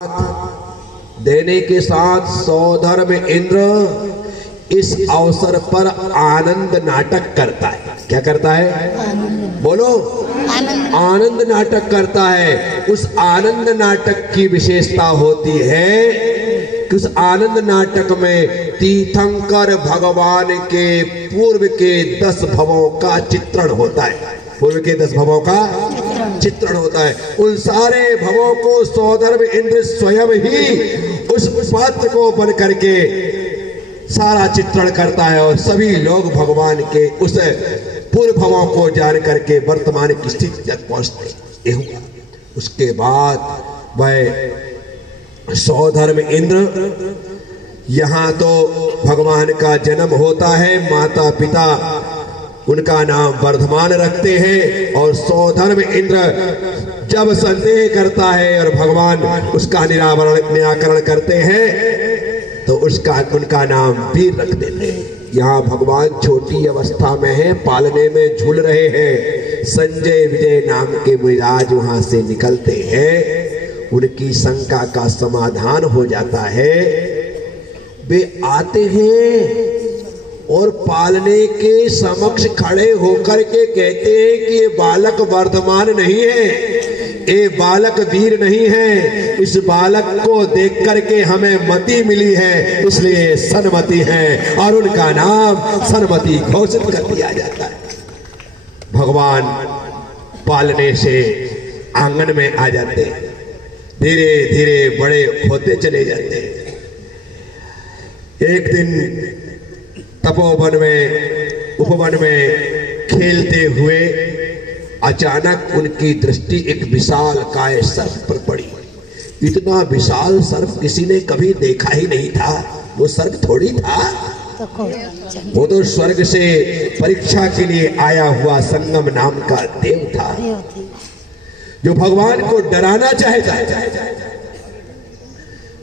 देने के साथ सौधर्म इंद्र इस अवसर पर आनंद नाटक करता है। क्या करता है? बोलो। आनंद नाटक करता है। उस आनंद नाटक की विशेषता होती है कि उस आनंद नाटक में तीर्थंकर भगवान के पूर्व के 10 भवों का चित्रण होता है। पूर्व के 10 भवों का चित्रण होता है। उन सारे भवों को सौधर्म इंद्र स्वयं ही उस पात्र को बन करके सारा चित्रण करता है और सभी लोग भगवान के उस पूर्व भवों को जान करके वर्तमान की स्थिति तक पहुंचते हुआ। उसके बाद वह सौधर्म इंद्र, यहाँ तो भगवान का जन्म होता है, माता पिता उनका नाम वर्धमान रखते हैं और सौधर्म इंद्र जब संदेह करता है और भगवान उसका निराकरण करते हैं तो उनका नाम वीर रख देते हैं। यहाँ भगवान छोटी अवस्था में है, पालने में झूल रहे हैं। संजय विजय नाम के मिजाज वहां से निकलते हैं। उनकी शंका का समाधान हो जाता है। वे आते हैं और पालने के समक्ष खड़े होकर के कहते हैं कि ये बालक वर्धमान नहीं है, ये बालक वीर नहीं है, इस बालक को देख करके हमें मति मिली है, इसलिए सन्मति है और उनका नाम सन्मति घोषित कर दिया जाता है। भगवान पालने से आंगन में आ जाते हैं, धीरे धीरे बड़े होते चले जाते हैं। एक दिन तपोवन में उपवन में खेलते हुए अचानक उनकी दृष्टि एक विशाल काय सर्प पर पड़ी। इतना विशाल सर्प किसी ने कभी देखा ही नहीं था। वो सर्प थोड़ी था, वो तो स्वर्ग से परीक्षा के लिए आया हुआ संगम नाम का देव था जो भगवान को डराना चाहता है।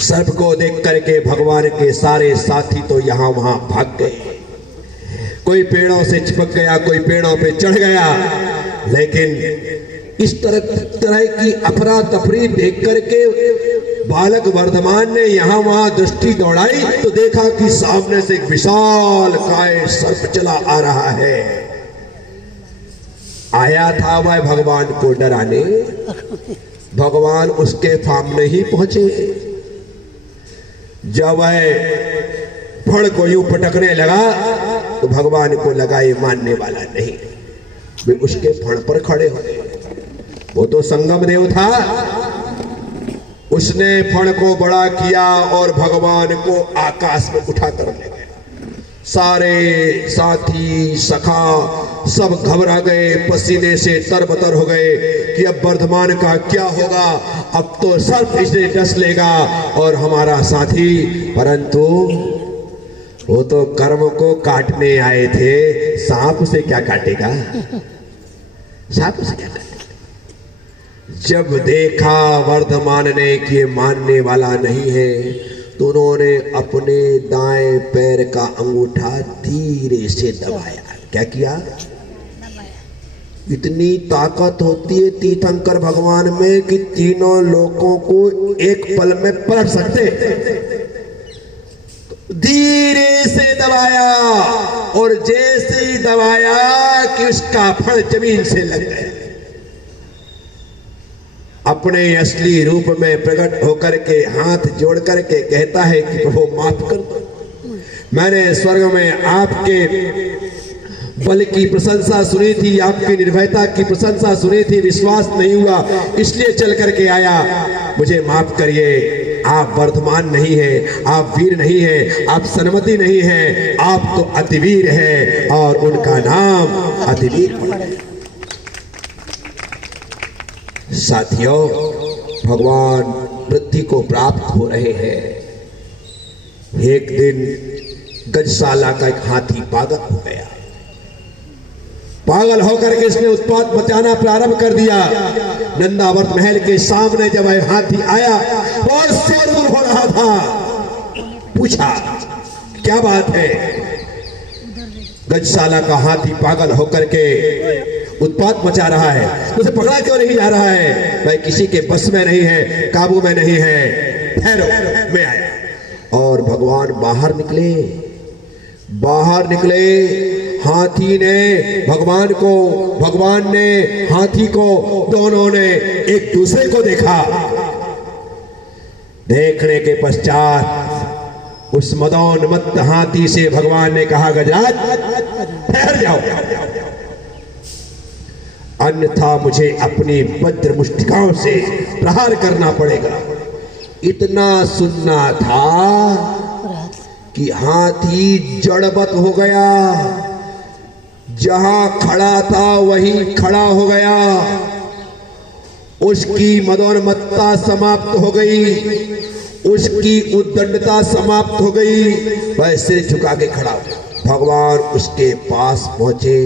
सर्प को देख करके भगवान के सारे साथी तो यहाँ वहां भाग गए। कोई पेड़ों से चिपक गया, कोई पेड़ों पे चढ़ गया, लेकिन इस तरह की अफरा तफरी देख करके बालक वर्धमान ने यहाँ वहां दृष्टि दौड़ाई तो देखा कि सामने से एक विशाल काय सर्प चला आ रहा है। आया था वह भगवान को डराने। भगवान उसके सामने ही पहुंचे। जब वह फड़ को यूं पटकने लगा तो भगवान को लगा ये मानने वाला नहीं। वे उसके फड़ पर खड़े हो गए। वो तो संगम देव था। उसने फड़ को बड़ा किया और भगवान को आकाश में उठाकर ले गया। सारे साथी सखा सब घबरा गए, पसीने से तरबतर हो गए कि अब वर्धमान का क्या होगा। अब तो सर्प इसे डस लेगा और हमारा साथी। परंतु वो तो कर्म को काटने आए थे, सांप उसे क्या काटेगा? सांप उसे क्या काटेगा? जब देखा वर्धमान ने कि ये मानने वाला नहीं है तो उन्होंने अपने दाएं पैर का अंगूठा धीरे से दबाया। क्या किया? इतनी ताकत होती है तीर्थंकर भगवान में कि तीनों लोगों को एक पल में पलट सकते। धीरे से दबाया और जैसे ही दबाया कि उसका फड़ जमीन से लग गया। अपने असली रूप में प्रकट होकर के हाथ जोड़ करके कहता है कि प्रभु माफ कर दो। मैंने स्वर्ग में आपके बल की प्रशंसा सुनी थी, आपकी निर्भयता की प्रशंसा सुनी थी, विश्वास नहीं हुआ इसलिए चल करके आया। मुझे माफ करिए। आप वर्धमान नहीं है, आप वीर नहीं है, आप सन्मति नहीं है, आप तो अतिवीर है और उनका नाम अतिवीर है। साथियों, भगवान वृद्धि को प्राप्त हो रहे हैं। एक दिन गजशाला का एक हाथी पागल हो गया। पागल होकर के इसने उत्पात मचाना प्रारंभ कर दिया। नंदावर्त महल के सामने जब वह हाथी आया और शोरगुल हो रहा था, पूछा क्या बात है? गजशाला का हाथी पागल होकर के उत्पात मचा रहा है, उसे पकड़ा क्यों नहीं जा रहा है? भाई किसी के बस में नहीं है, काबू में नहीं है। ठहरो, मैं आया। और भगवान बाहर निकले। हाथी ने भगवान ने हाथी को, दोनों ने एक दूसरे को देखा। देखने के पश्चात उस मदोन्मत्त हाथी से भगवान ने कहा, गजराज ठहर जाओ, अन्यथा मुझे अपनी वज्र मुष्टिकाओं से प्रहार करना पड़ेगा। इतना सुनना था कि हाथी जड़वत हो गया, जहां खड़ा था वहीं खड़ा हो गया। उसकी मदोन्मत्ता समाप्त हो गई, उसकी उद्दंडता समाप्त हो गई। वह सिर झुका के खड़ा हुआ। भगवान उसके पास पहुंचे।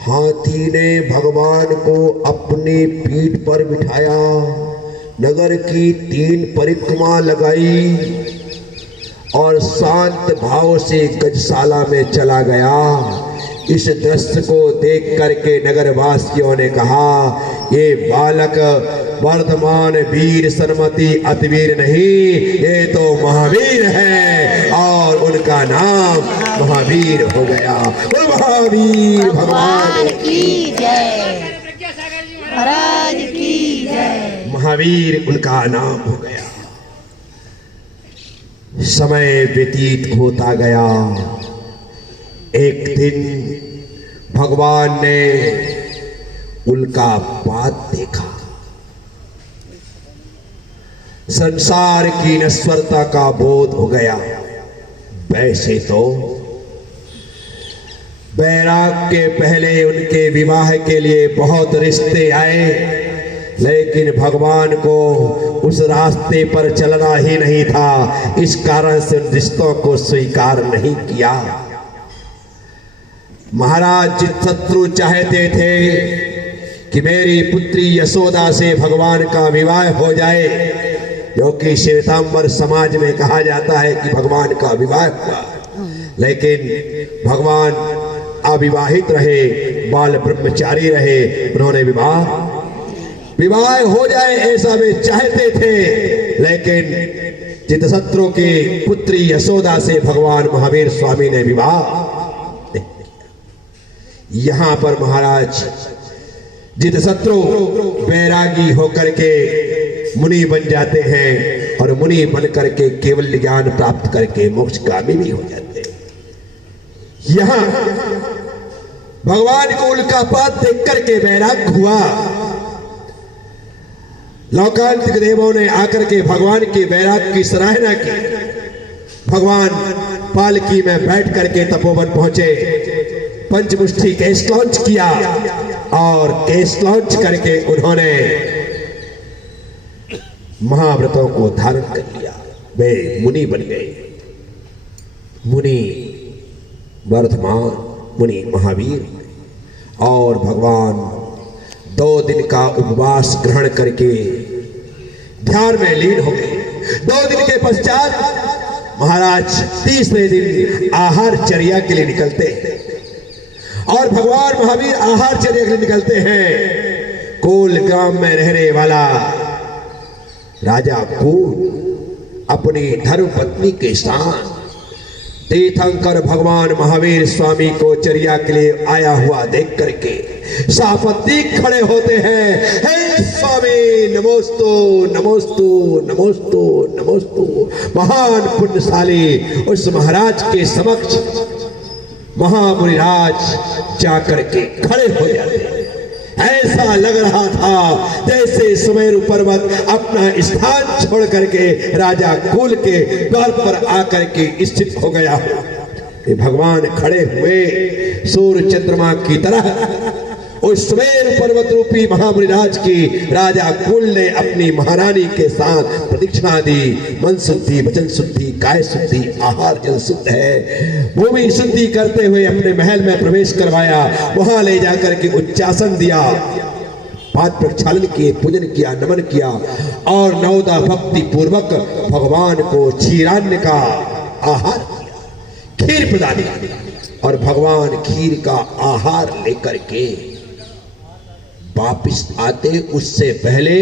हाथी ने भगवान को अपनी पीठ पर बिठाया, नगर की 3 परिक्रमा लगाई और शांत भाव से गजशाला में चला गया। इस दृश्य को देख करके नगरवासियों ने कहा, ये बालक वर्धमान वीर सन्मति अतिवीर नहीं, ये तो महावीर है और उनका नाम महावीर हो गया। बोल महावीर भगवान की जय, महाराज की जय। महावीर उनका नाम हो गया। समय व्यतीत होता गया। एक दिन भगवान ने उल्कापात देखा। संसार की नश्वरता का बोध हो गया। वैसे तो बैराग के पहले उनके विवाह के लिए बहुत रिश्ते आए, लेकिन भगवान को उस रास्ते पर चलना ही नहीं था। इस कारण से उन रिश्तों को स्वीकार नहीं किया। महाराज जितशत्रु चाहते थे कि मेरी पुत्री यशोदा से भगवान का विवाह हो जाए, क्योंकि श्वेतांबर समाज में कहा जाता है कि भगवान का विवाह हुआ, लेकिन भगवान अविवाहित रहे, बाल ब्रह्मचारी रहे। उन्होंने विवाह हो जाए ऐसा वे चाहते थे, लेकिन जितशत्रु की पुत्री यशोदा से भगवान महावीर स्वामी ने विवाह। यहां पर महाराज जितशत्रु बैरागी होकर के मुनि बन जाते हैं और मुनि बन करके केवल ज्ञान प्राप्त करके मोक्षगामी भी हो जाते हैं। यहां भगवान को उल्कापात देख करके बैराग हुआ। लौकांतिक देवों ने आकर के भगवान के बैराग की सराहना की। भगवान पालकी में बैठ करके तपोवन पहुंचे, पंचमुष्टि केश लॉन्च किया और केश लॉन्च करके उन्होंने महाव्रतों को धारण कर लिया। वे मुनि बन गए। मुनि वर्धमान, मुनि महावीर। और भगवान 2 दिन का उपवास ग्रहण करके ध्यान में लीन हो गए। 2 दिन के पश्चात महाराज तीसरे दिन आहार चर्या के लिए निकलते हैं। और भगवान महावीर आहार चर्या के लिए निकलते हैं। कोल ग्राम में रहने वाला राजा कोल अपनी धर्म पत्नी के साथ तीर्थंकर भगवान महावीर स्वामी को चर्या के लिए आया हुआ देख करके सापत्ती खड़े होते हैं। हे स्वामी नमोस्तु नमोस्तु नमोस्तु नमोस्तु। महान पुण्यशाली उस महाराज के समक्ष महामुनिराज जाकर के खड़े हो जाते। ऐसा लग रहा था जैसे सुमेरु पर्वत अपना स्थान छोड़ करके राजा कुल के द्वार पर आकर के स्थित हो गया। भगवान खड़े हुए सूर्य चंद्रमा की तरह उस सुमेरु पर्वत रूपी महामुनिराज की राजा कुल ने अपनी महारानी के साथ प्रदक्षिणा दी। मन शुद्धि, वचन शुद्धि, काय शुद्धि, आहार जल शुद्ध है। भूमि शुद्धि करते हुए अपने महल में प्रवेश करवाया। वहां ले जाकर के उच्चासन दिया, पाद प्रक्षालन किए, पूजन किया, नमन किया और नवदा भक्ति पूर्वक भगवान को क्षीरान्न का आहार, खीर प्रदान किया। और भगवान खीर का आहार लेकर के वापिस आते, उससे पहले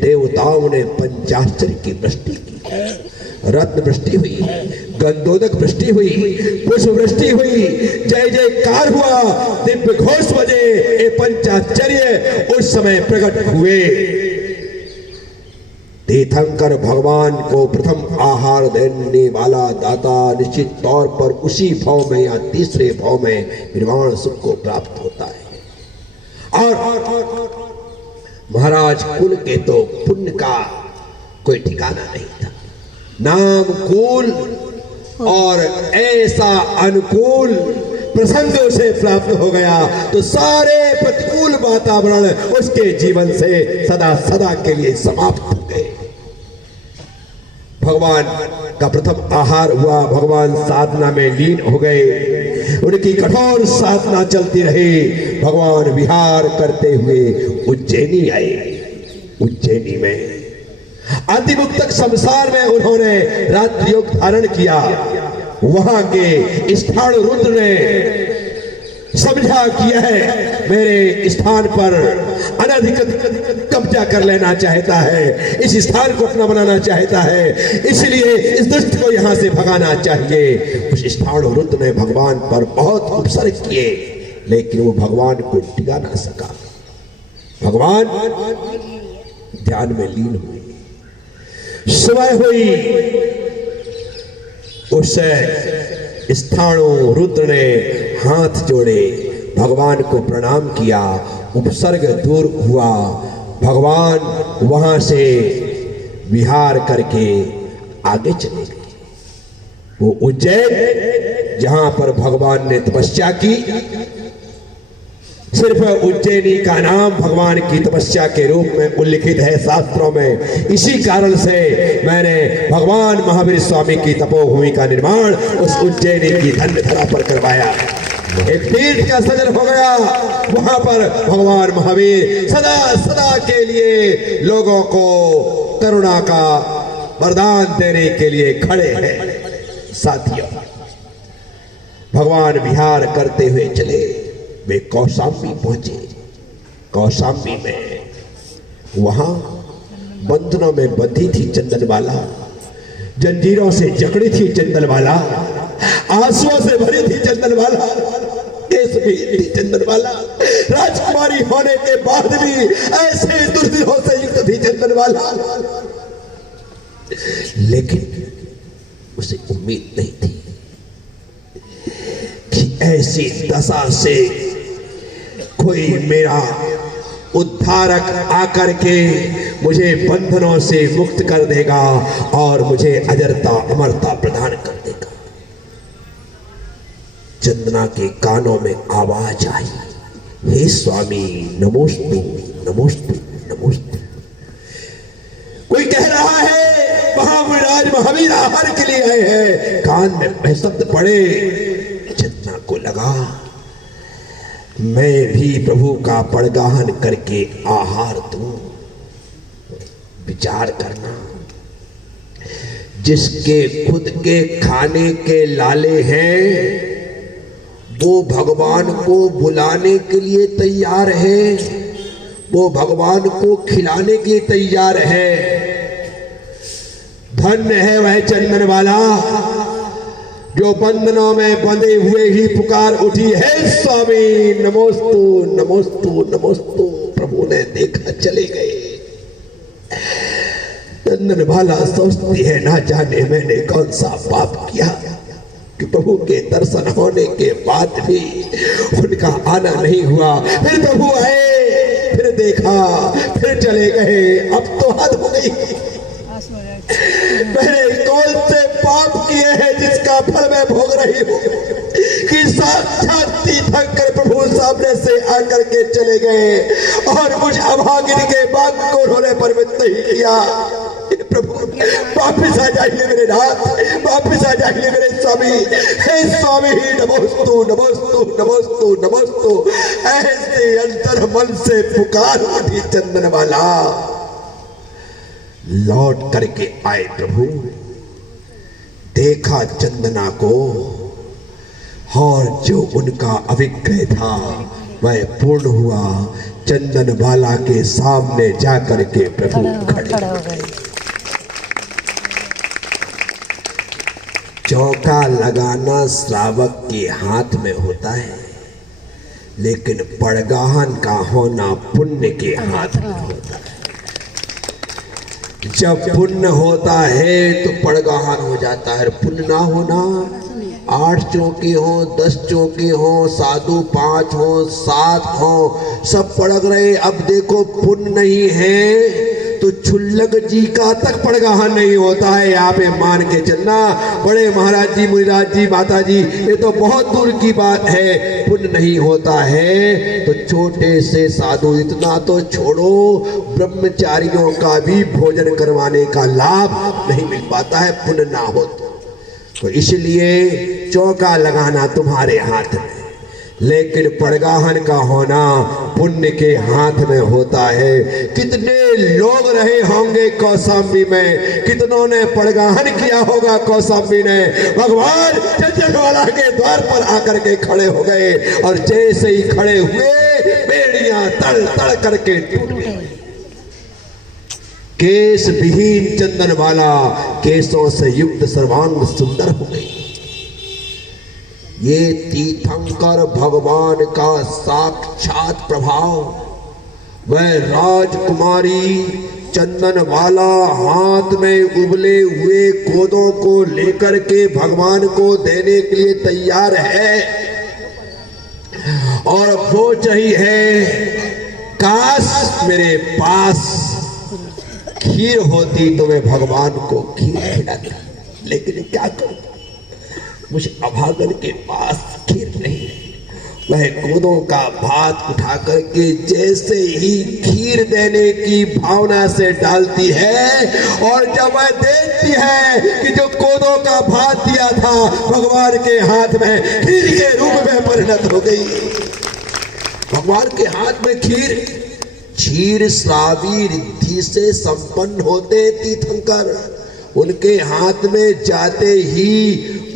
देवताओं ने पंचाश्चर्य की वृष्टि की। रत्न वृष्टि हुई, गंधोदक वृष्टि हुई, पुष्प वृष्टि हुई, जय जयकार हुआ, दिव्य घोष बजे। ये पंचाश्चर्य उस समय प्रकट हुए। तीर्थंकर भगवान को प्रथम आहार देने वाला दाता निश्चित तौर पर उसी भाव में या तीसरे भाव में निर्वाण सुख को प्राप्त होता है। और महाराज कुल के तो पुण्य का कोई ठिकाना नहीं था। नाम कुल और ऐसा अनुकूल प्रसंग उसे प्राप्त हो गया तो सारे प्रतिकूल वातावरण उसके जीवन से सदा सदा के लिए समाप्त हो गए। भगवान का प्रथम आहार हुआ, भगवान साधना में लीन हो गए। उनकी कठोर साधना चलती रही। भगवान विहार करते हुए उज्जैनी आए। उज्जैनी में अतिमुक्तक संसार में उन्होंने रात्रि योग धारण किया। वहां के स्थान रुद्र ने समझा किया है मेरे स्थान पर अनधिकृत कब्जा कर लेना चाहता है, इस स्थान को अपना बनाना चाहता है, इसलिए इस दुष्ट को यहां से भगाना चाहिए। उस स्थान रुद्र ने भगवान पर बहुत उपसर्ग किए, लेकिन वो भगवान को टिका ना सका। भगवान ध्यान में लीन हुए। सुबह हुई, उस स्थाणु रुद्र ने हाथ जोड़े, भगवान को प्रणाम किया, उपसर्ग दूर हुआ। भगवान वहां से विहार करके आगे चले गए। वो उज्जैन जहां पर भगवान ने तपस्या की, सिर्फ उज्जैनी का नाम भगवान की तपस्या के रूप में उल्लिखित है शास्त्रों में। इसी कारण से मैंने भगवान महावीर स्वामी की तपोभूमि का निर्माण उस उज्जैनी की धन्य धरा पर करवाया। एक तीर्थ का सृजन हो गया। वहां पर भगवान महावीर सदा सदा के लिए लोगों को करुणा का वरदान देने के लिए खड़े हैं। साथियों, भगवान विहार करते हुए चले। वे कौशाम्बी पहुंचे। कौशाम्बी में वहां बंधनों में बंधी थी चंदनवाला, जंजीरों से जकड़ी थी चंदनवाला, आंसुओं से भरी थी चंदनवाला, केस भी थी चंदनवाला, राजकुमारी होने के बाद भी ऐसे दुर्दिनों से युक्त थी चंदनवाला। लेकिन उसे उम्मीद नहीं थी कि ऐसी दशा से कोई मेरा उद्धारक आकर के मुझे बंधनों से मुक्त कर देगा और मुझे अजरता अमरता प्रदान कर देगा। चंदना के कानों में आवाज आई, हे स्वामी नमोस्तु नमोस्तु नमोस्तु। कोई कह रहा है महावीराज महावीर आहार के लिए आए हैं। कान में शब्द पड़े। चंदना को लगा मैं भी प्रभु का पड़गाहन करके आहार दूं। विचार करना, जिसके खुद के खाने के लाले हैं वो भगवान को बुलाने के लिए तैयार है, वो भगवान को खिलाने के लिए तैयार है। धन्य है वह चंदन वाला जो बंधनों में बंधे हुए ही पुकार उठी है स्वामी नमोस्तु नमोस्तु नमोस्तु। प्रभु ने देखा चले गए। चंदन वाला सोचती है ना जाने मैंने कौन सा पाप किया कि प्रभु के दर्शन होने के बाद भी उनका आना नहीं हुआ। फिर प्रभु आए, फिर देखा, फिर चले गए। अब तो हद हो गई। मैंने कौन से पाप किए हैं जिसका फल मैं भोग रही हूँ कि साक्षात तीर्थंकर प्रभु सामने से आकर के चले गए और मुझ अभागिनी के बाग को उन्होंने परमित नहीं किया। प्रभु वापिस आ जाइए मेरे नाथ, वापिस आ जाइए मेरे स्वामी। हे स्वामी नमोस्तु नमोस्तु नमोस्तु नमोस्तु। ऐसे अंतर मन से पुकार उठी चंदन वाला। लौट करके आए प्रभु, देखा चंदना को, और जो उनका अभिक्रय था वह पूर्ण हुआ। चंदन बाला के सामने जाकर के प्रभु खड़े हो गए। चौका लगाना श्रावक के हाथ में होता है, लेकिन पड़गाहन का होना पुण्य के हाथ में होता है। जब पुण्य होता है तो पड़गाहन हो जाता है। पुण्य ना होना, 8 चौके हो, 10 चौके हो, साधु 5 हो, 7 हो, सब पड़ग रहे। अब देखो पुण्य नहीं है तो छुल्लक जी का तक पड़गाहन नहीं होता है। यहाँ पे मान के चलना, बड़े महाराज जी, मुनिराज जी, माता जी, ये तो बहुत दूर की बात है। पुण्य नहीं होता है तो छोटे से साधु, इतना तो छोड़ो, ब्रह्मचारियों का भी भोजन करवाने का लाभ नहीं मिल पाता है पुण्य ना हो तो इसलिए चौका लगाना तुम्हारे हाथ में, लेकिन पड़गाहन का होना पुण्य के हाथ में होता है। कितने लोग रहे होंगे कौशाम्बी में, कितनों ने पड़गाहन किया होगा कौशाम्बी ने। भगवान चंचलवाला के द्वार पर आकर के खड़े हो गए और जैसे ही खड़े हुए बेड़ियां तड़ तड़ करके टूट गई। केश विहीन चंदन वाला, केशों से युक्त सर्वांग सुंदर हो गई। ये तीर्थंकर भगवान का साक्षात प्रभाव। वह राजकुमारी चंदन वाला हाथ में उबले हुए कोदों को लेकर के भगवान को देने के लिए तैयार है और सोच रही है, काश मेरे पास खीर होती तो मैं भगवान को खीर खिलाता, लेकिन क्या करूं, मुझे अभागन के पास खीर नहीं। वह कोदों का भात उठा करके जैसे ही खीर देने की भावना से डालती है, और जब वह देखती है कि जो कोदों का भात दिया था भगवान के हाथ में खीर के रूप में परिणत हो गई। भगवान के हाथ में खीर, क्षीर श्रावी रिद्धि से संपन्न होते तीर्थंकर, उनके हाथ में जाते ही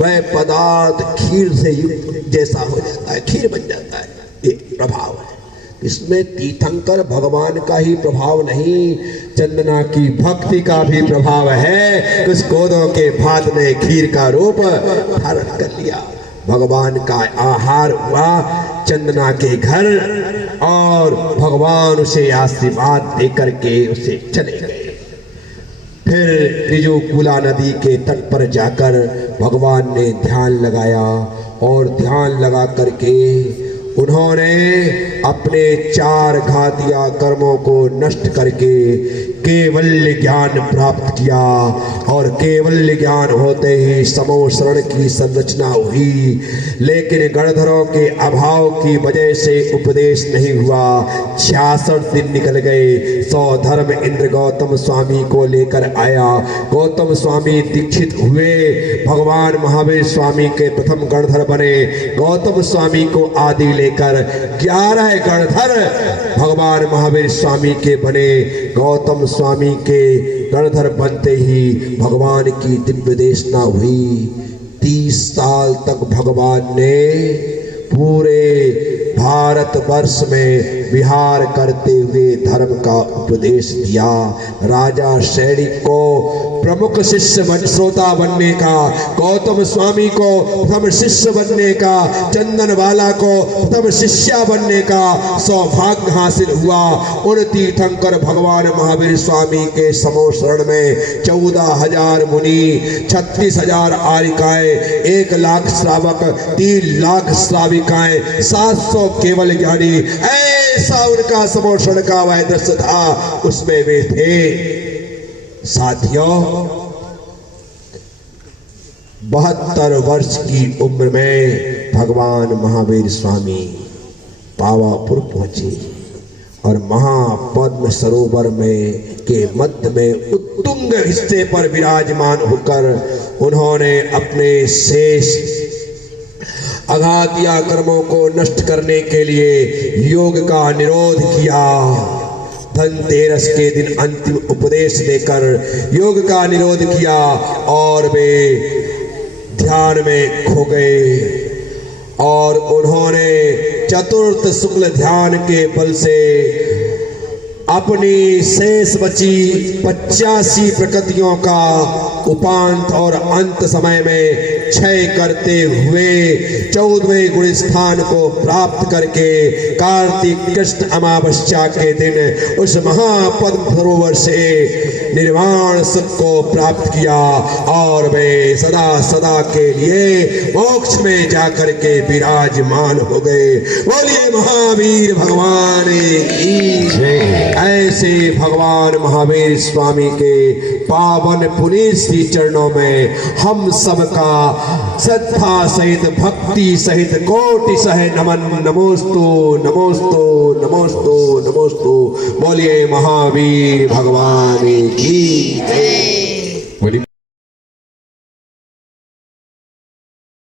वह पदार्थ खीर से युक्त जैसा हो जाता है, खीर बन जाता है। ये प्रभाव है इसमें। तीर्थंकर भगवान का ही प्रभाव नहीं, चंदना की भक्ति का भी प्रभाव है। उस कोदों के भात ने खीर का रूप धारण कर लिया। भगवान का आहार हुआ चंदना के घर, और भगवान उसे आशीर्वाद देकर के उसे चले गए। फिर त्रिजुकुला नदी के तट पर जाकर भगवान ने ध्यान लगाया, और ध्यान लगा करके उन्होंने अपने 4 घातिया कर्मों को नष्ट करके केवल्य ज्ञान प्राप्त किया। और केवल्य ज्ञान होते ही समोशरण की संरचना हुई, लेकिन गणधरों के अभाव की वजह से उपदेश नहीं हुआ। 66 दिन निकल गए। सौधर्म इंद्र गौतम स्वामी को लेकर आया। गौतम स्वामी दीक्षित हुए, भगवान महावीर स्वामी के प्रथम गणधर बने। गौतम स्वामी को आदि लेकर 11 गणधर भगवान महावीर स्वामी के बने। गौतम स्वामी के गणधर बनते ही भगवान की दिव्य देशना हुई। 30 साल तक भगवान ने पूरे भारतवर्ष में विहार करते हुए धर्म का उपदेश दिया। राजा सैनिक को प्रमुख शिष्य श्रोता बनने का, गौतम स्वामी को प्रथम शिष्य बनने का, चंदन वाला को प्रथम शिष्या बनने का सौभाग्य हासिल हुआ। उन तीर्थंकर भगवान महावीर स्वामी के समोशरण में 14,000 मुनि, 36,000 आरिकाएं, 1 लाख श्रावक, 3 लाख श्राविकाएं, 700 केवल ज्ञानी, ऐसा उनका समोषण का वह दृश्य था। उसमें वे थे। साथियों, 72 वर्ष की उम्र में भगवान महावीर स्वामी पावापुर पहुंचे, और महापद्म सरोवर में के मध्य में उत्तुंग हिस्से पर विराजमान होकर उन्होंने अपने शेष अघातिया कर्मों को नष्ट करने के लिए योग का निरोध किया। धनतेरस के दिन अंतिम उपदेश देकर योग का निरोध किया, और वे ध्यान में खो गए। और उन्होंने चतुर्थ शुक्ल ध्यान के बल से अपनी शेष बची 85 प्रकृतियों का उपांत और अंत समय में क्षय करते हुए 14वें गुण स्थान को प्राप्त करके कार्तिक कृष्ण अमावस्या के दिन उस महापद्म सरोवर से निर्वाण सुख को प्राप्त किया और वे सदा सदा के लिए मोक्ष में जाकर के विराजमान हो गए। बोलिए महावीर भगवान की जय। ऐसे भगवान महावीर स्वामी के पावन पुनीत श्री चरणों में हम सबका श्रद्धा सहित भक्ति सहित कोटि सह नमन। नमोस्तु नमोस्तु नमोस्तु नमोस्तु। बोलिए महावीर भगवान की जय।